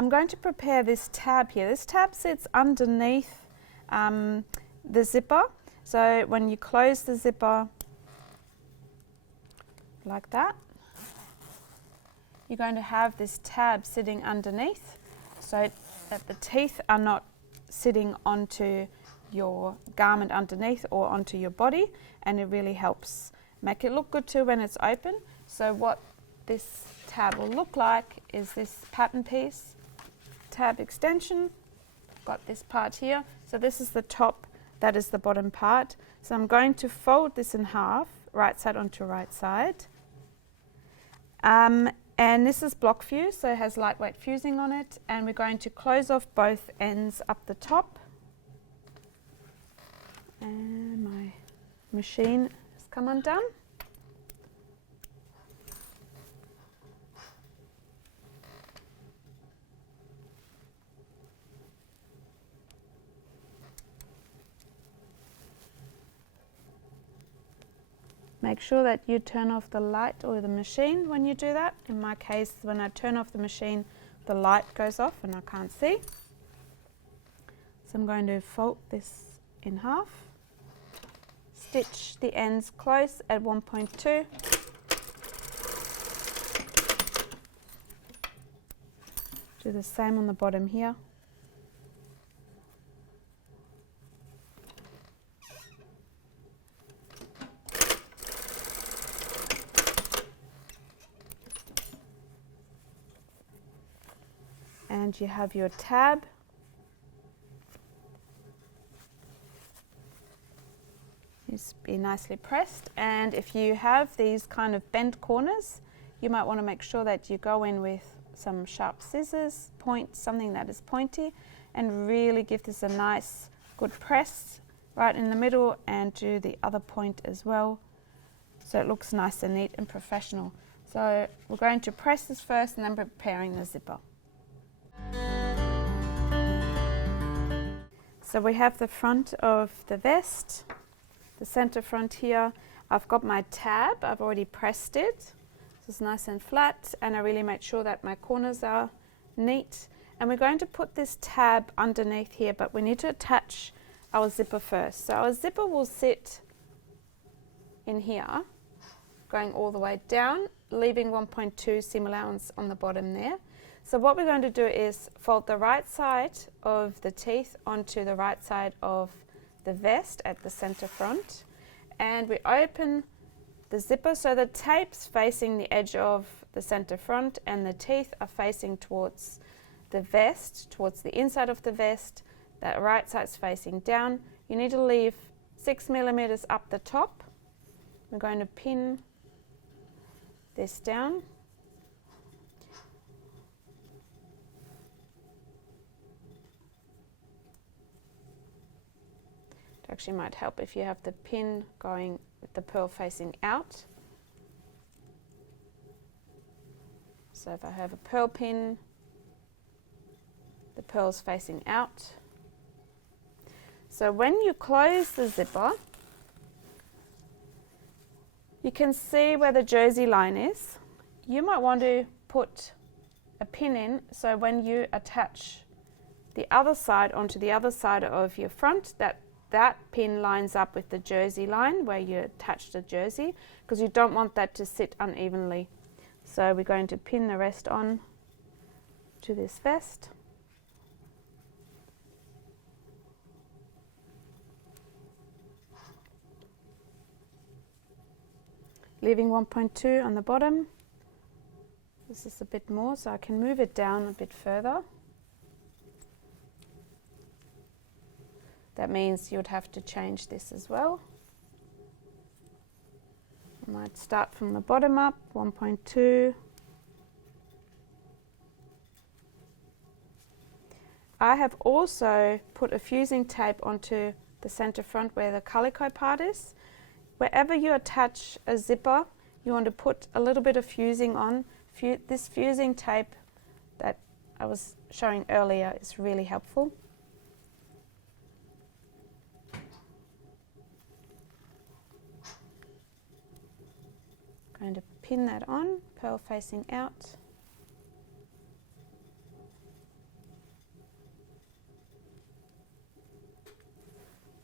I'm going to prepare this tab here. This tab sits underneath the zipper. So when you close the zipper like that, you're going to have this tab sitting underneath so that the teeth are not sitting onto your garment underneath or onto your body, and it really helps make it look good too when it's open. So what this tab will look like is this pattern piece, tab extension. Got this part here. So this is the top, that is the bottom part. So I'm going to fold this in half, right side onto right side. And this is block fuse, so it has lightweight fusing on it, and we're going to close off both ends up the top. And my machine has come undone. Make sure that you turn off the light or the machine when you do that. In my case, when I turn off the machine, the light goes off and I can't see. So I'm going to fold this in half. Stitch the ends close at 1.2. Do the same on the bottom here. And you have your tab. Just be nicely pressed, and if you have these kind of bent corners, you might want to make sure that you go in with some sharp scissors, something that is pointy, and really give this a nice good press right in the middle, and do the other point as well so it looks nice and neat and professional. So we're going to press this first and then preparing the zipper. So we have the front of the vest, the center front here. I've got my tab, I've already pressed it. It's nice and flat, and I really made sure that my corners are neat. And we're going to put this tab underneath here, but we need to attach our zipper first. So our zipper will sit in here, going all the way down, leaving 1.2 seam allowance on the bottom there. So what we're going to do is fold the right side of the teeth onto the right side of the vest at the center front, and we open the zipper so the tape's facing the edge of the center front and the teeth are facing towards the vest, towards the inside of the vest. That right side's facing down. You need to leave 6 millimeters up the top. We're going to pin this down. Actually might help if you have the pin going with the pearl facing out. So if I have a pearl pin, the pearl's facing out. So when you close the zipper, you can see where the jersey line is. You might want to put a pin in, so when you attach the other side onto the other side of your front, that pin lines up with the jersey line where you attach the jersey, because you don't want that to sit unevenly. So we're going to pin the rest on to this vest. Leaving 1.2 on the bottom. This is a bit more, so I can move it down a bit further. That means you'd have to change this as well. I might start from the bottom up, 1.2. I have also put a fusing tape onto the center front where the calico part is. Wherever you attach a zipper, you want to put a little bit of fusing on. This fusing tape that I was showing earlier is really helpful. Going to pin that on, pearl facing out.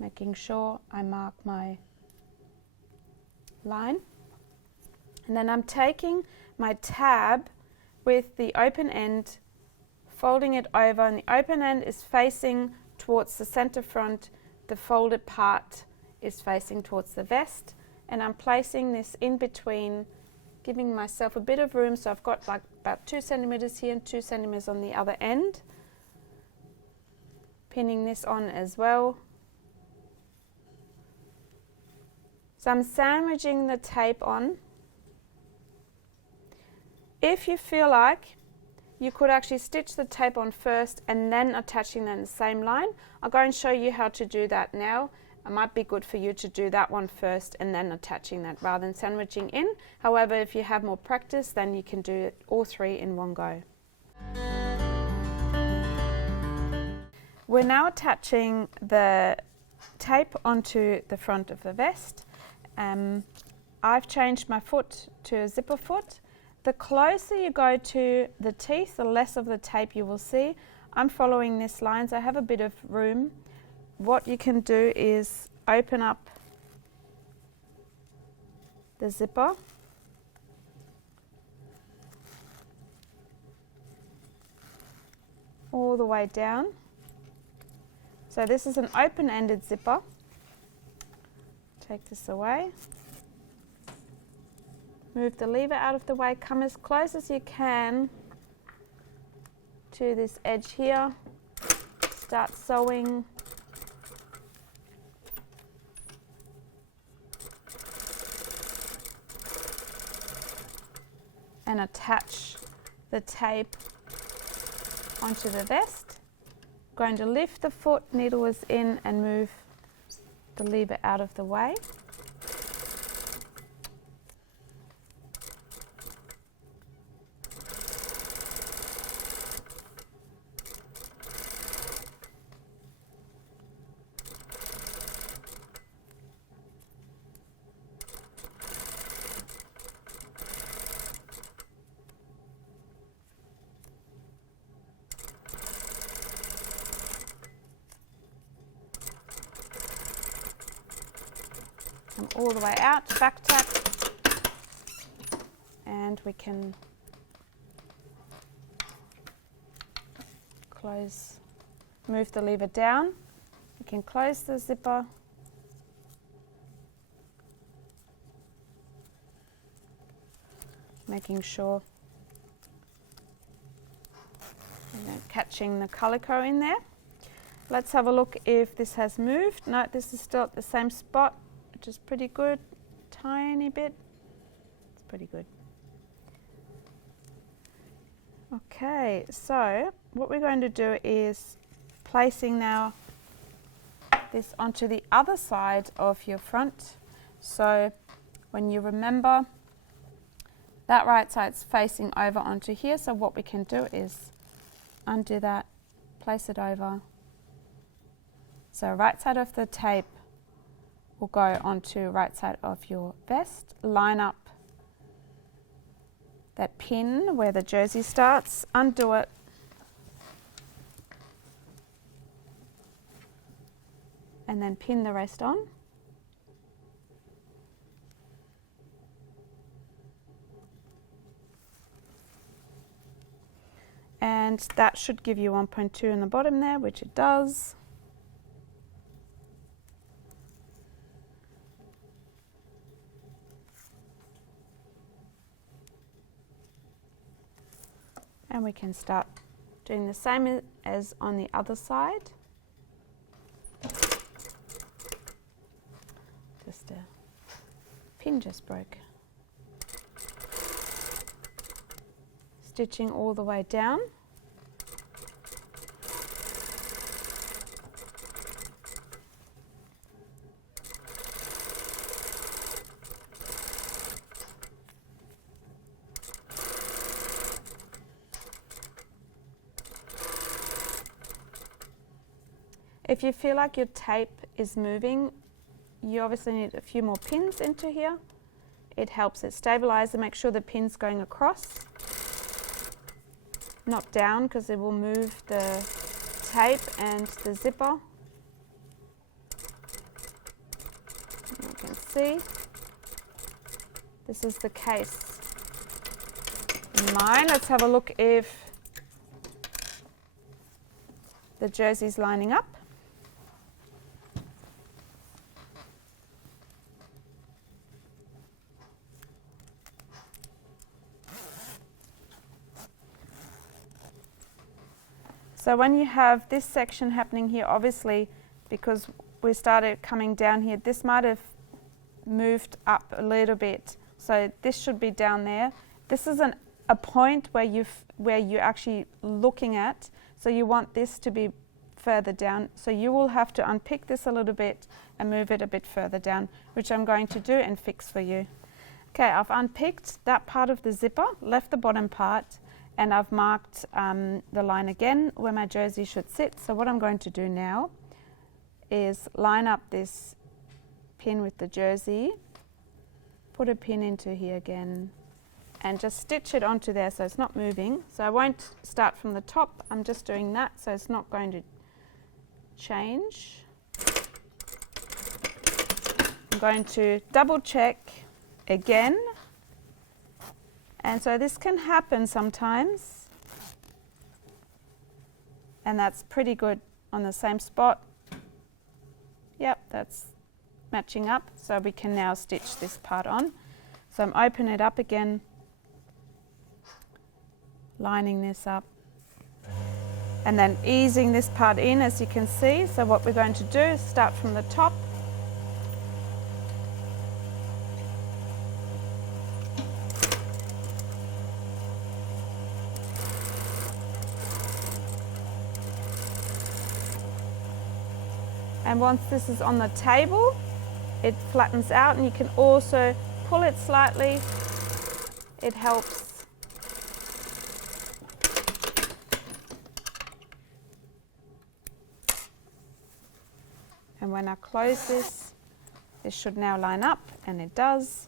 making sure I mark my line. And then I'm taking my tab with the open end, folding it over, and the open end is facing towards the center front, the folded part is facing towards the vest, and I'm placing this in between, giving myself a bit of room, so I've got like about 2 centimeters here and 2 centimeters on the other end. Pinning this on as well. So I'm sandwiching the tape on. If you feel like, you could actually stitch the tape on first and then attaching them in the same line. I'll go and show you how to do that now. It might be good for you to do that one first and then attaching that rather than sandwiching in. However, if you have more practice, then you can do it all 3 in one go. We're now attaching the tape onto the front of the vest. I've changed my foot to a zipper foot. The closer you go to the teeth, the less of the tape you will see. I'm following this line, so I have a bit of room. What you can do is open up the zipper. All the way down. So this is an open-ended zipper. Take this away. Move the lever out of the way, come as close as you can to this edge here. Start sewing. And attach the tape onto the vest. Going to lift the foot, needle is in, and move the lever out of the way. All the way out, back tap, and we can close, move the lever down. We can close the zipper, making sure and then catching the calico in there. Let's have a look if this has moved. No, this is still at the same spot, which is pretty good. Tiny bit. It's pretty good. Okay, so what we're going to do is placing now this onto the other side of your front. So when you remember that right side's facing over onto here, so what we can do is undo that, place it over. So right side of the tape will go onto right side of your vest. Line up that pin where the jersey starts, undo it, and then pin the rest on. And that should give you 1.2 in the bottom there, which it does. And we can start doing the same as on the other side. Just a pin just broke. Stitching all the way down. If you feel like your tape is moving, you obviously need a few more pins into here. It helps it stabilize and make sure the pin's going across, not down, because it will move the tape and the zipper. see, this is the case in mine. Let's have a look if the jersey's lining up. So when you have this section happening here, obviously, because we started coming down here, this might have moved up a little bit. So this should be down there. This is a point where you're actually looking at. So you want this to be further down. So you will have to unpick this a little bit and move it a bit further down, which I'm going to do and fix for you. Okay, I've unpicked that part of the zipper, left the bottom part, and I've marked the line again where my jersey should sit. So what I'm going to do now is line up this pin with the jersey, put a pin into here again, and just stitch it onto there so it's not moving. So I won't start from the top, I'm just doing that so it's not going to change. I'm going to double check again. And so this can happen sometimes, and that's pretty good on the same spot. Yep, that's matching up, so we can now stitch this part on. So I'm opening it up again, lining this up, and then easing this part in, as you can see. So what we're going to do is start from the top. And once this is on the table, it flattens out, and you can also pull it slightly. It helps. And when I close this, this should now line up, and it does.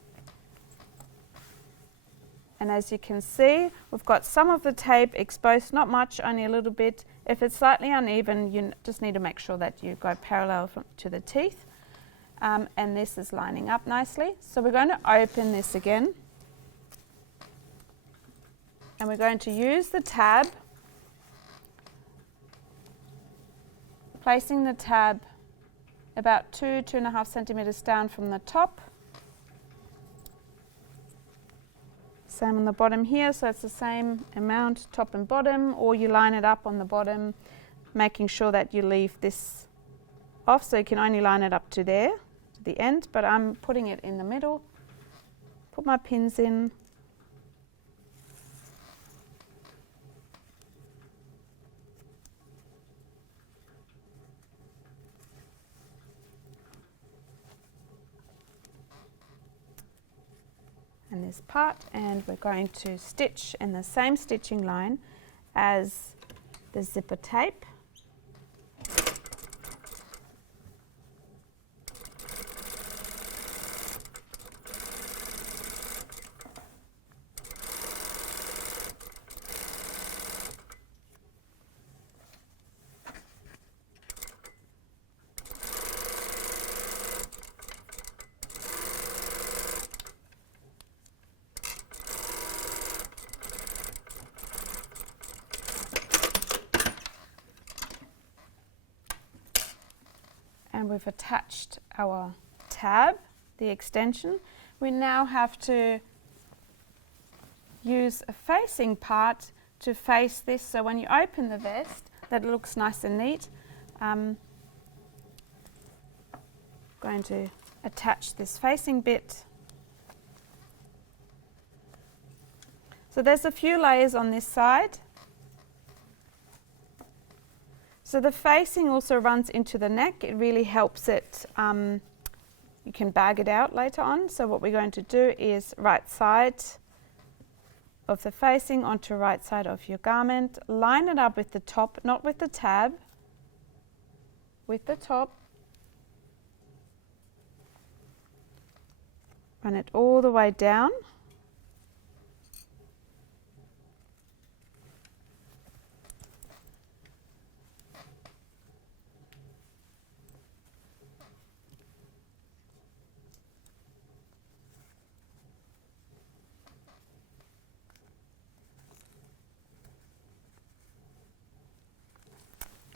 And as you can see, we've got some of the tape exposed, not much, only a little bit. If it's slightly uneven, you just need to make sure that you go parallel to the teeth. And this is lining up nicely. So we're going to open this again. And we're going to use the tab, placing the tab about 2.5 centimeters down from the top. Same on the bottom here, so it's the same amount, top and bottom, or you line it up on the bottom, making sure that you leave this off, so you can only line it up to there, to the end, but I'm putting it in the middle. Put my pins in. And this part, and we're going to stitch in the same stitching line as the zipper tape. And we've attached our tab, the extension. We now have to use a facing part to face this, so when you open the vest, that looks nice and neat. Going to attach this facing bit. So there's a few layers on this side. So the facing also runs into the neck. It really helps it. You can bag it out later on. So what we're going to do is right side of the facing onto right side of your garment. Line it up with the top, not with the tab, with the top. Run it all the way down.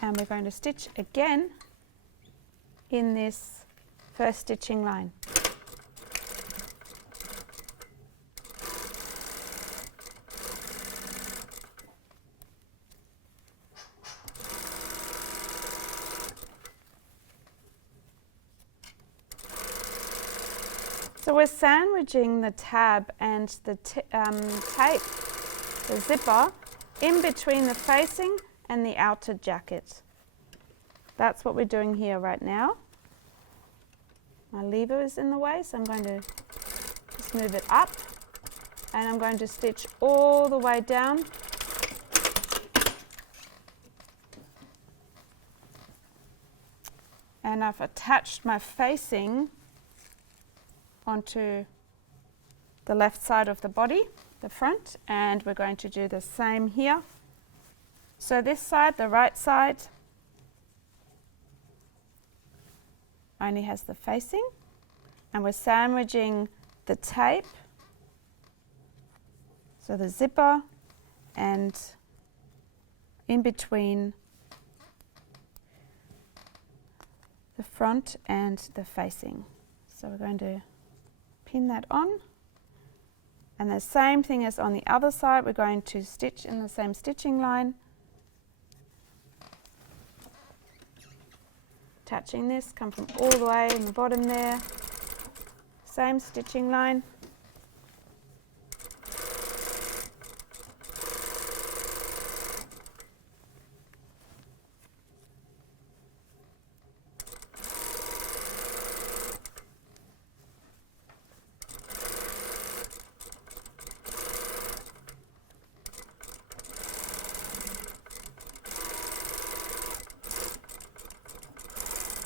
and we're going to stitch again in this first stitching line. So we're sandwiching the tab and the tape, the zipper, in between the facing and the outer jacket. That's what we're doing here right now. My lever is in the way, so I'm going to just move it up, and I'm going to stitch all the way down. And I've attached my facing onto the left side of the body, the front, and we're going to do the same here. So this side, the right side, only has the facing, and we're sandwiching the tape, so the zipper, and in between the front and the facing. So we're going to pin that on, and the same thing as on the other side, we're going to stitch in the same stitching line, attaching this, come from all the way in the bottom there, same stitching line,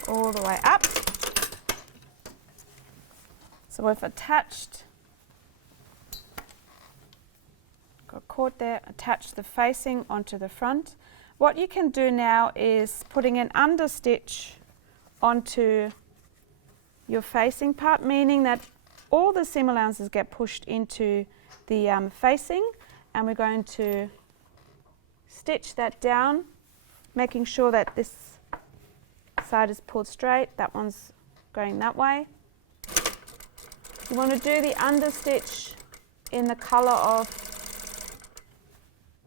all the way up. So we've attached, got caught there, attached the facing onto the front. What you can do now is putting an understitch onto your facing part, meaning that all the seam allowances get pushed into the facing, and we're going to stitch that down, making sure that this side is pulled straight, that one's going that way. You want to do the understitch in the colour of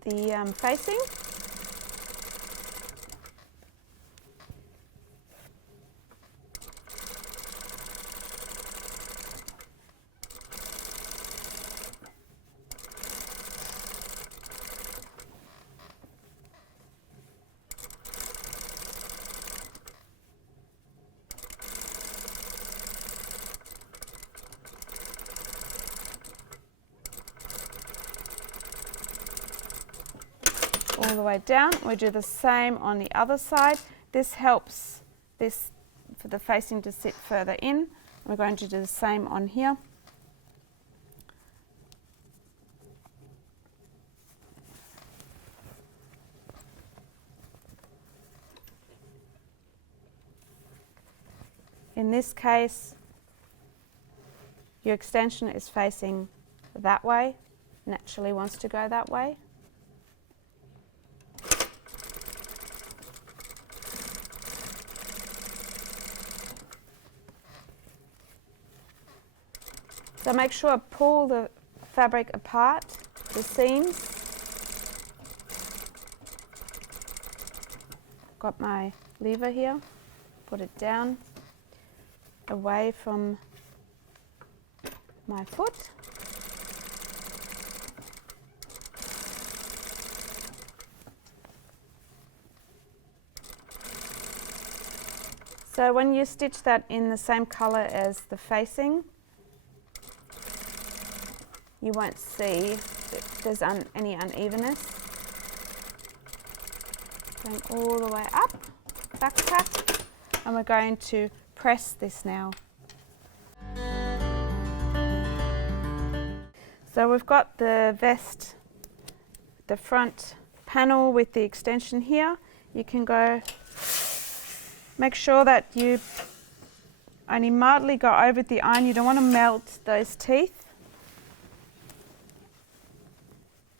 the facing. All the way down. We do the same on the other side. This helps this for the facing to sit further in. We're going to do the same on here. In this case, your extension is facing that way, naturally wants to go that way. So make sure I pull the fabric apart, the seams. Got my lever here, put it down, away from my foot. So when you stitch that in the same colour as the facing, you won't see that there's any unevenness. Going all the way up, back tap, and we're going to press this now. So we've got the vest, the front panel with the extension here. You can go, make sure that you only mildly go over the iron. You don't want to melt those teeth.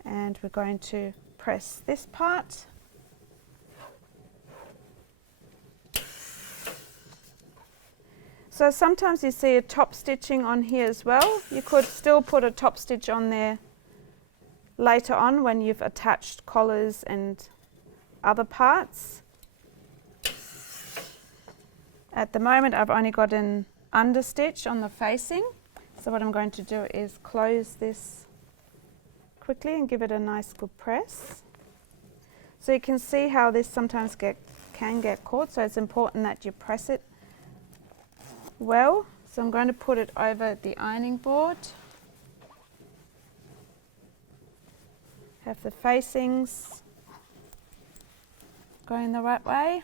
And we're going to press this part. So sometimes you see a top stitching on here as well. You could still put a top stitch on there later on when you've attached collars and other parts. At the moment I've only got an understitch on the facing, so what I'm going to do is close this quickly and give it a nice good press. So you can see how this sometimes can get caught, so it's important that you press it well. So I'm going to put it over the ironing board. Have the facings going the right way.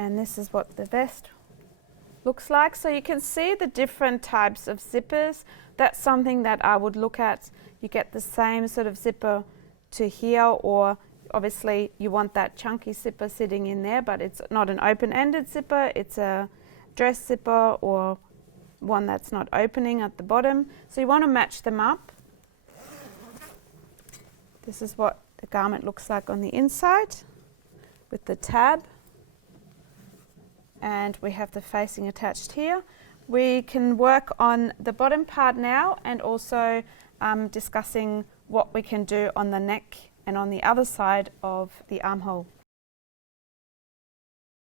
And this is what the vest looks like. So you can see the different types of zippers. That's something that I would look at. You get the same sort of zipper to here, or obviously you want that chunky zipper sitting in there, but it's not an open-ended zipper, it's a dress zipper or one that's not opening at the bottom. So you want to match them up. This is what the garment looks like on the inside with the tab. And we have the facing attached here. We can work on the bottom part now, and also discussing what we can do on the neck and on the other side of the armhole.